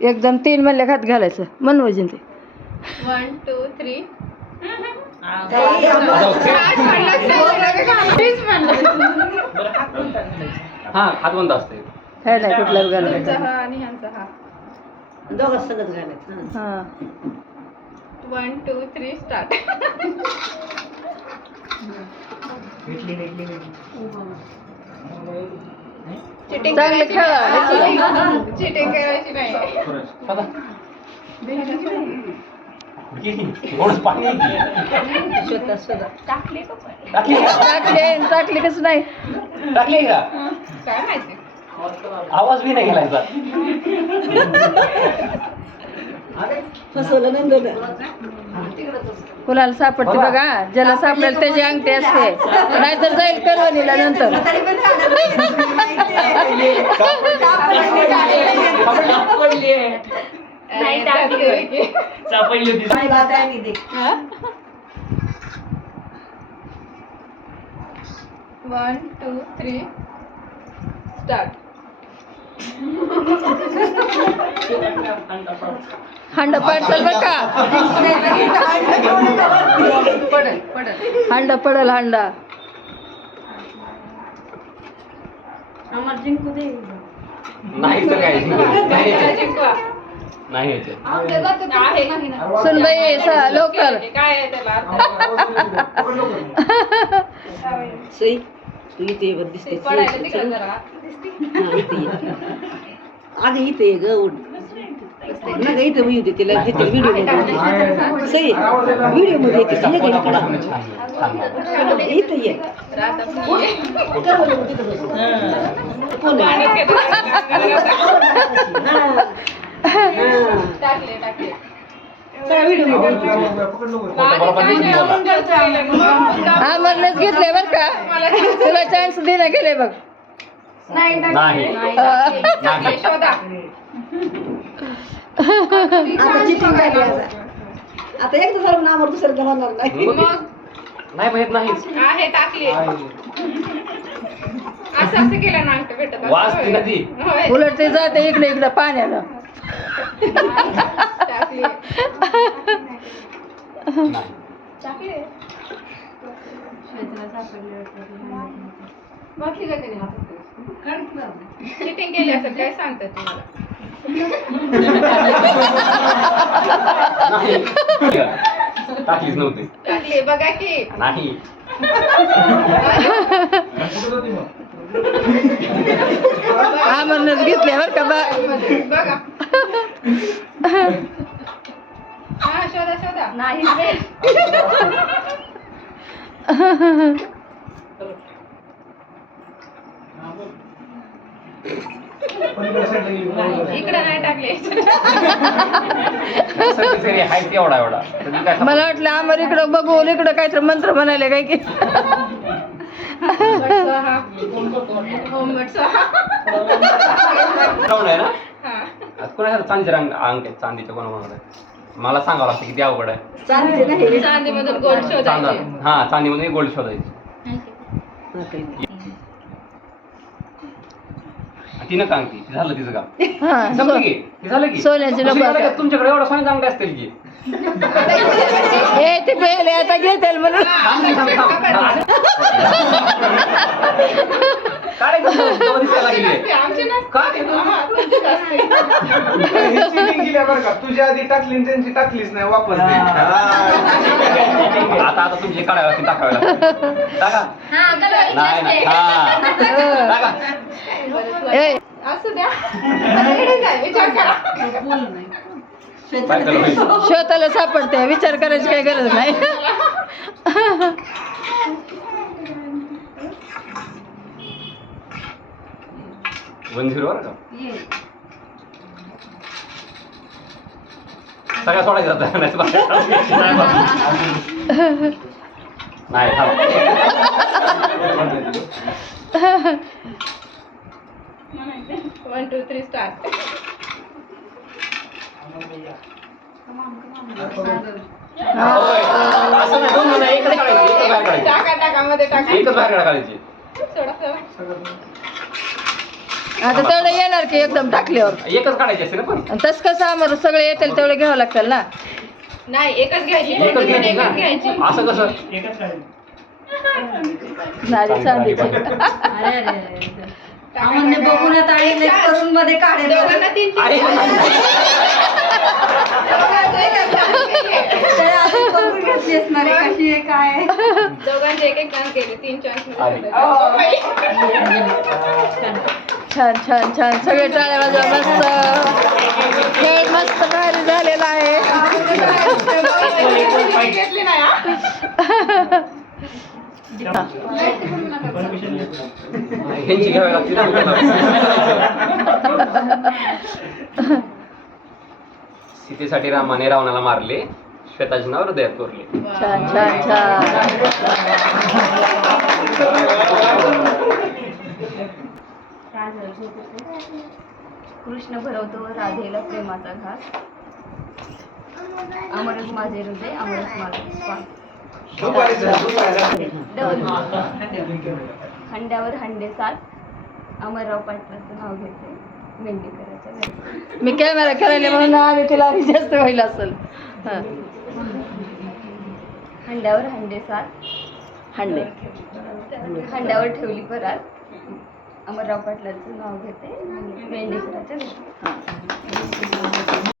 एकदम 3 म्हणले खात घालायचं मन वजन ते 1 2 3 हा हातवंत असते हे नाही कुठला घालायचं आणि ह्यांचा हा दोघं सगळं घालायचं. हा 1 2 3 स्टार्ट चिटिंग चांगलं खेळा. चिटिंग करायची नाही टाकले का पण टाकली कसं नाही टाकली का काय माहिती आवाज भी नाही घालायचा फसवलं नंदन. कुणाला सापडते बघा ज्याला सापडेल त्याची अंगठी असते नाहीतर जाईल करवणीला नंतर नाही टाकली सापडली होती काय बात आहे नी देख. 1 2 3 स्टार्ट हांड पाडचल बर का पडल पडल हांडा पडल हांडा आम्हाला जिंकू दे. नाही तर काय नाही जिंकवा नाही यायचे आहे सुनबाई लवकर काय आहे त्याला सई तू इथे ये बरं दिसते. पडायला तिकडे जरा हा, इथे ये. अगं इथे ये ग उठ नका इथे येऊ दे तिला घेते व्हिडिओ मध्ये. सई व्हिडिओ मध्ये येते ये ग इकडं. इथे ये. कोण आहे? टाकले टाकले सगळा व्हिडिओ मध्ये. हा म्हणूनच घेतले बर का तुला चान्स देणं गेले बघ नाही शोधा आता चिटिंग झाली आता एकदा झालं नावावर दुसऱ्याला होणार नाही. मग नाही माहित नाहीच आहे टाकले असं असं केलं ना अंगठ भेटत असं. वाजते ना ती. होय. उलट ते जाते इकडे इकडे पाण्यानं टाकले नाही. टाकले बाकी काय तरी चिटिंग केली असेल काय सांगतात तुम्हाला नाही. टाकलीच नव्हती टाकले बघा की नाही हा म्हणूनच घेतले बर का बघा हा शोधा शोधा नाही इकडे नाही टाकले सगळी आहे ती एवढा एवढा तुम्ही काय मला वाटलं आम्हाला इकडं बघून इकडं काहीतरी मंत्र म्हणाले काय की लावून आहे ना हा आज कोणाच्या चांदीचे रंग अंक आहेत चांदीच्या कोणाकोणाकडे मला सांगावं लागतं किती अवघड आहे चांदीचे नाही. चांदीमधून गोल्ड शोधायचे हा चांदीमध्ये गोल्ड शोधायची तिनं काम की झालं तिचं काम हा जमलं की ती झालं की सोन्याची दुसरी डब्बा झालं का? तुमच्याकडे एवढं सोन्याचे अंगठे असतील की हे ते पहिले आता घेतेल म्हणून काय दिसायला लागली आमची काय तुझी आधी टाकली आणि त्यांची टाकलीच नाही वापस दे. आता आता तुमची काढावी लागते टाकावी लागते टाका नाही नाही हा टाका ए असू द्या इकडे जाय, विचार करा काय केलं पाहिजे शोधाला सापडते विचार करायची काही गरज नाही 1-0 बरं का सगळ्या सोडायचं जातं नाही थांब 1 2 3 स्टार्ट होय. असं नाही, दोन नाही, एकच काढायची, एकच बाहेर काढायची. टाका टाका मध्ये टाका. एकच बाहेर काढायची. सोडा सोडा. आता तेवढं येणार की एकदम टाकल्यावर एकच काढायची असते ना पण. आणि तसं कसं आम्हाला सगळे येतील तेवढे घ्यावं लागतं ना. नाही एकच घ्यायची. एकच घ्यायची ना. एकच घ्यायची. असं कसं? नाडी चांदीची. आम्हाला बघून आता आणि करून मध्ये काढेल दोघांना तीन तीन. अरे घेतली असणार आहे कशी आहे काय दोघांचे एक एक चान्स गेले. 3 चान्स अरे. मध्ये. छान छान छान सगळे टाळ्या वाजवा. मस्त खेळ मस्त भारी झालेला आहे. घेतली नाही हा. ह्यांची घ्यावी लागते ना. सीतेसाठी रामाने रावणाला मारले, श्वेताचे नाव हृदयात कोरले. छान छान छान. कृष्ण भरवतो राधेला प्रेमाचा घास, अमरच माझे हृदय अमरच माझे श्वास. हंड्यावर हंडे सात, अमरराव पाटलाचं नाव घेते मेंढेकराच्या घरी. मी कॅमेरा करायला म्हणून आम्ही तिला जास्त होईल असेल. हां. हंड्यावर हंडे सात, हंडे. हंड्यावर ठेवली परात, अमरराव पाटलाचं नाव घेते मेंढेकराच्या घरी. हां.